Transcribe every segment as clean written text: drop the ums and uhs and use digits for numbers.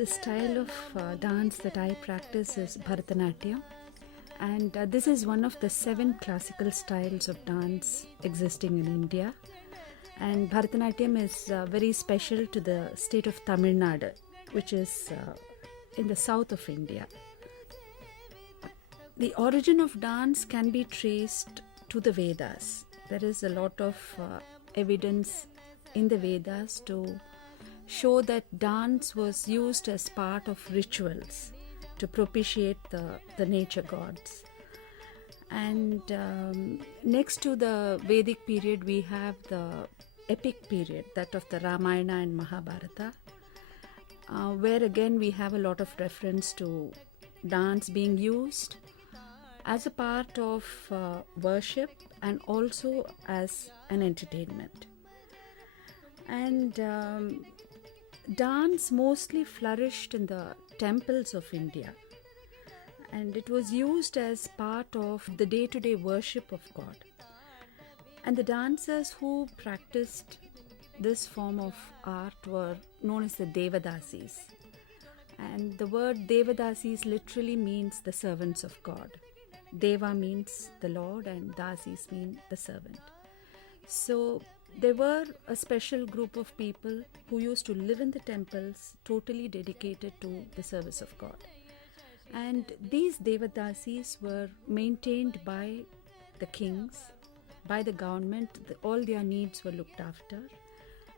The style of dance that I practice is Bharatanatyam, and this is one of the 7 classical styles of dance existing in India. And Bharatanatyam is very special to the state of Tamil Nadu, which is in the south of India. The origin of dance can be traced to the Vedas. There is a lot of evidence in the Vedas to show that dance was used as part of rituals to propitiate the nature gods. And next to the Vedic period, we have the epic period, that of the Ramayana and Mahabharata, where again we have a lot of reference to dance being used as a part of worship and also as an entertainment. And dance mostly flourished in the temples of India, and it was used as part of the day-to-day worship of God. And the dancers who practiced this form of art were known as the Devadasis. And the word Devadasis literally means the servants of God. Deva means the Lord and Dasis mean the servant. So there were a special group of people who used to live in the temples, totally dedicated to the service of God. And these Devadasis were maintained by the kings, by the government. All their needs were looked after,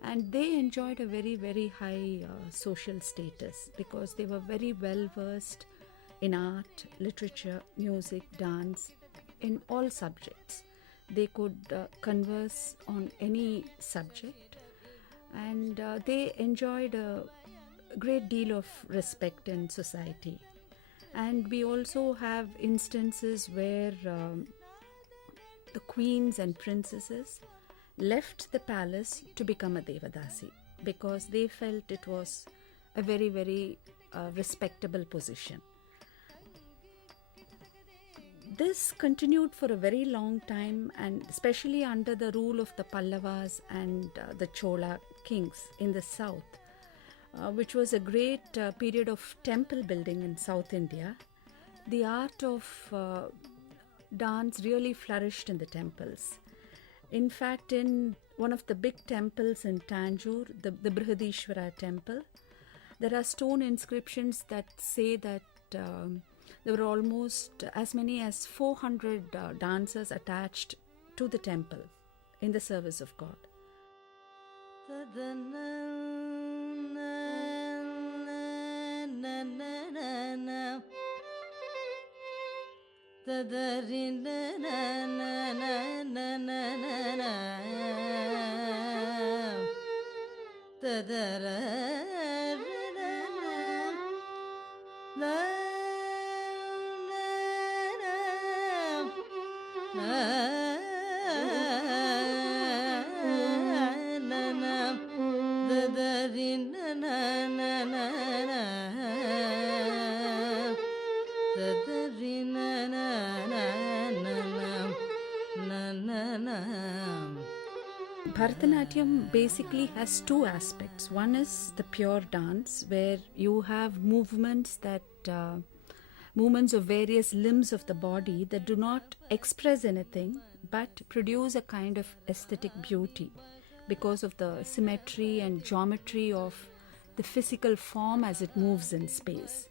and they enjoyed a very, very high social status because they were very well versed in art, literature, music, dance, in all subjects. They could converse on any subject, and they enjoyed a great deal of respect in society. And we also have instances where the queens and princesses left the palace to become a Devadasi because they felt it was a very, very respectable position. This continued for a very long time, and especially under the rule of the Pallavas and the Chola kings in the south, which was a great period of temple building in South India. The art of dance really flourished in the temples. In fact, in one of the big temples in Tanjore, the Brihadishwara temple, there are stone inscriptions that say that there were almost as many as 400 dancers attached to the temple in the service of God. Bharatanatyam basically has 2 aspects. One is the pure dance, where you have movements of various limbs of the body that do not express anything but produce a kind of aesthetic beauty because of the symmetry and geometry of the physical form as it moves in space.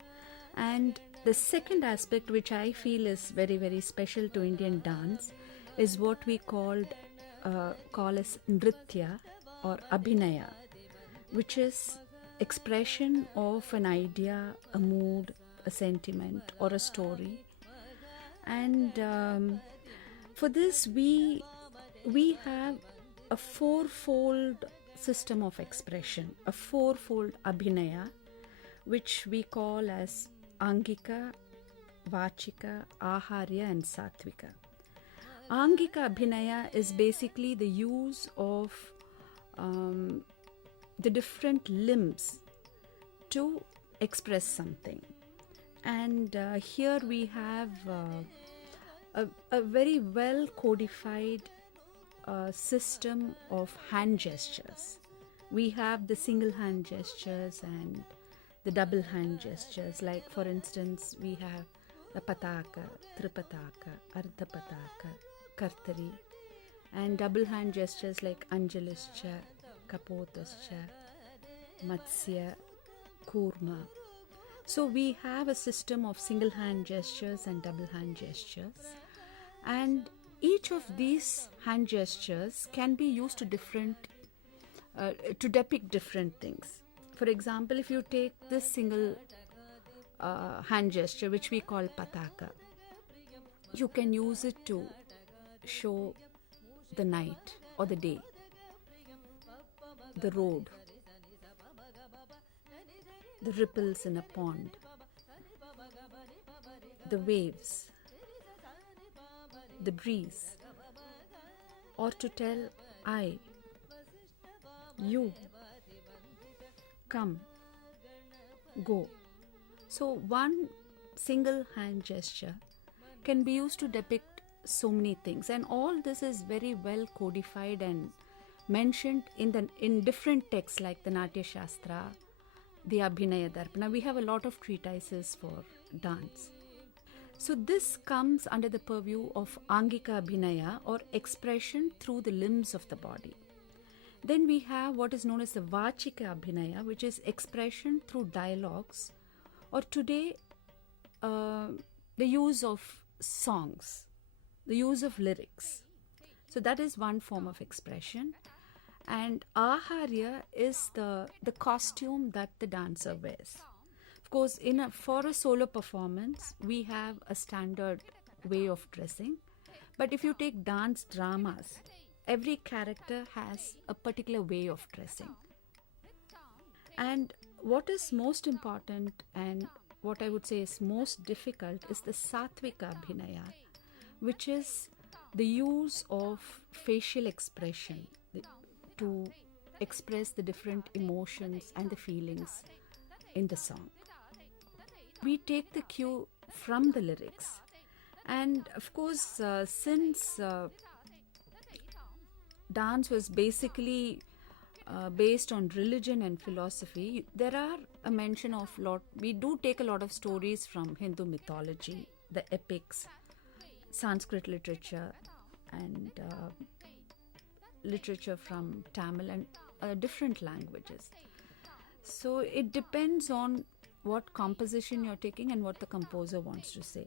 And the second aspect, which I feel is very, very special to Indian dance, is what we call as nritya or abhinaya, which is expression of an idea, a mood, a sentiment or a story. And for this we have a 4-fold system of expression, a 4-fold abhinaya, which we call as angika, vachika, aharya and satvika. Angika abhinaya is basically the use of the different limbs to express something. And here we have a very well codified system of hand gestures. We have the single hand gestures and the double hand gestures. Like for instance, we have the pataka, tripataka, ardhapataka, kartari, and double hand gestures like anjalischa, kapotascha, matsya, kurma. So we have a system of single hand gestures and double hand gestures, and each of these hand gestures can be used to depict different things. For example, if you take this single hand gesture, which we call pataka, you can use it to show the night or the day, the road, the ripples in a pond, the waves, the breeze, or to tell I, you, come, go. So one single hand gesture can be used to depict so many things, and all this is very well codified and mentioned in different texts like the Natya Shastra, the Abhinaya Darpana. We have a lot of treatises for dance. So this comes under the purview of Angika Abhinaya, or expression through the limbs of the body. Then we have what is known as the Vachika Abhinaya, which is expression through dialogues, or today the use of songs, the use of lyrics. So that is one form of expression. And Aharya is the costume that the dancer wears. Of course, for a solo performance, we have a standard way of dressing. But if you take dance dramas, every character has a particular way of dressing. And what is most important and what I would say is most difficult is the Satvika Abhinaya, which is the use of facial expression to express the different emotions and the feelings in the song. We take the cue from the lyrics. And of course, since dance was basically based on religion and philosophy, there are a mention of we do take a lot of stories from Hindu mythology, the epics, Sanskrit literature, and literature from Tamil and different languages. So it depends on what composition you're taking and what the composer wants to say.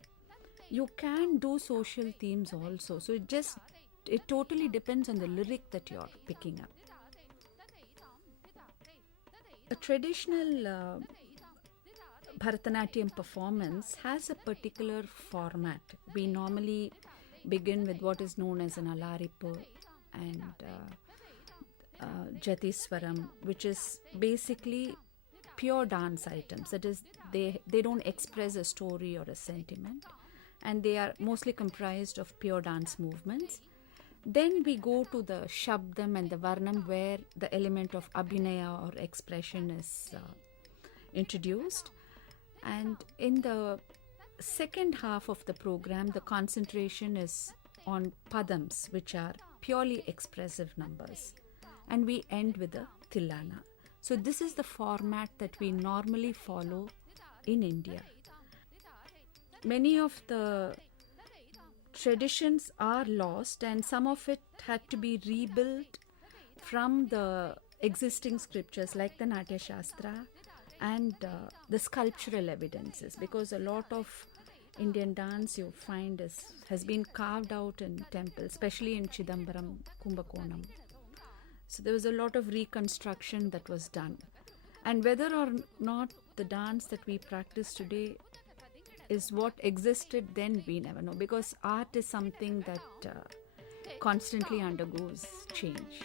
You can do social themes also. So it totally depends on the lyric that you're picking up. A traditional Bharatanatyam performance has a particular format. We normally begin with what is known as an Alaripu and Jatiswaram, which is basically pure dance items. That is, they don't express a story or a sentiment, and they are mostly comprised of pure dance movements. Then we go to the Shabdam and the Varnam, where the element of Abhinaya or expression is introduced. And in the second half of the program, the concentration is on Padams, which are purely expressive numbers. And we end with a Tilana. So this is the format that we normally follow in India. Many of the traditions are lost, and some of it had to be rebuilt from the existing scriptures like the Natya Shastra and the sculptural evidences, because a lot of Indian dance you find has been carved out in temples, especially in Chidambaram, Kumbakonam. So there was a lot of reconstruction that was done. And whether or not the dance that we practice today is what existed then, we never know, because art is something that constantly undergoes change.